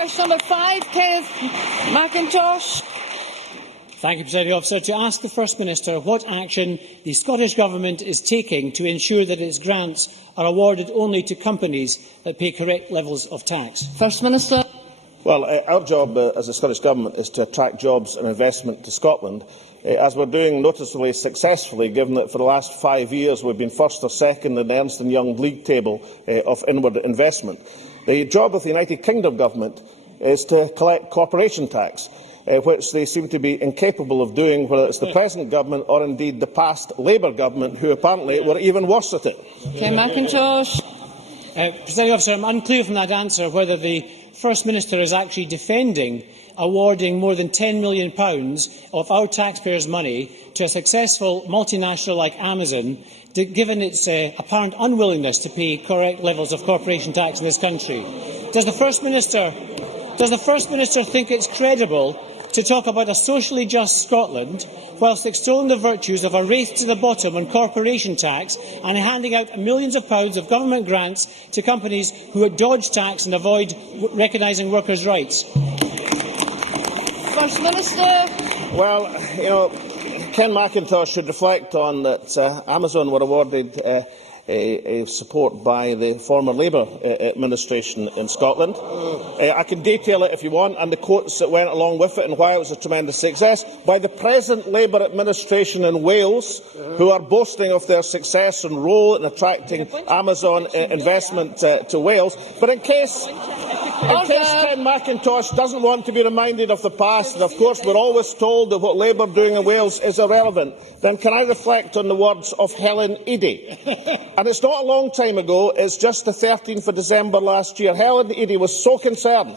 Question number 5, Ken Macintosh. Thank you, Presiding Officer. To ask the First Minister what action the Scottish Government is taking to ensure that its grants are awarded only to companies that pay correct levels of tax. First Minister. Well, our job as the Scottish Government is to attract jobs and investment to Scotland, as we are doing noticeably successfully, given that for the last 5 years we have been first or second in the Ernst & Young league table of inward investment. The job of the United Kingdom Government is to collect corporation tax, which they seem to be incapable of doing, whether it is the present government or indeed the past Labour government, who apparently were even worse at it. Ken Macintosh. Presiding Officer, I am unclear from that answer whether the First Minister is actually defending awarding more than £10 million of our taxpayers' money to a successful multinational like Amazon, given its apparent unwillingness to pay correct levels of corporation tax in this country. Does the First Minister think it's credible to talk about a socially just Scotland whilst extolling the virtues of a race to the bottom on corporation tax and handing out millions of pounds of government grants to companies who dodge tax and avoid recognising workers' rights? First Minister. Well, Ken Macintosh should reflect on that Amazon were awarded support by the former Labour administration in Scotland. I can detail it if you want, and the quotes that went along with it and why it was a tremendous success. By the present Labour administration in Wales, who are boasting of their success and role in attracting Amazon investment to Wales. But in case Ken Macintosh doesn't want to be reminded of the past, and of course we are always told that what Labour are doing in Wales is irrelevant, then can I reflect on the words of Helen Eadie? And it's not a long time ago, it's just the 13th of December last year. Helen Eadie was so concerned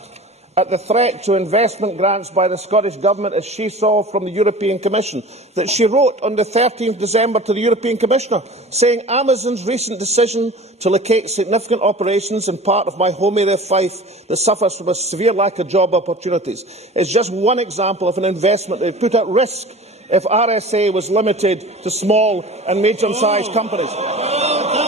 at the threat to investment grants by the Scottish Government as she saw from the European Commission that she wrote on the 13th of December to the European Commissioner, saying Amazon's recent decision to locate significant operations in part of my home area of Fife that suffers from a severe lack of job opportunities is just one example of an investment they put at risk if RSA was limited to small and medium-sized companies.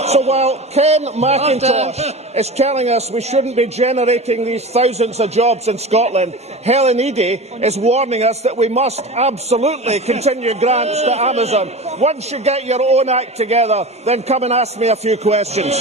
So while Ken Macintosh is telling us we shouldn't be generating these thousands of jobs in Scotland, Helen Eadie is warning us that we must absolutely continue grants to Amazon. Once you get your own act together, then come and ask me a few questions.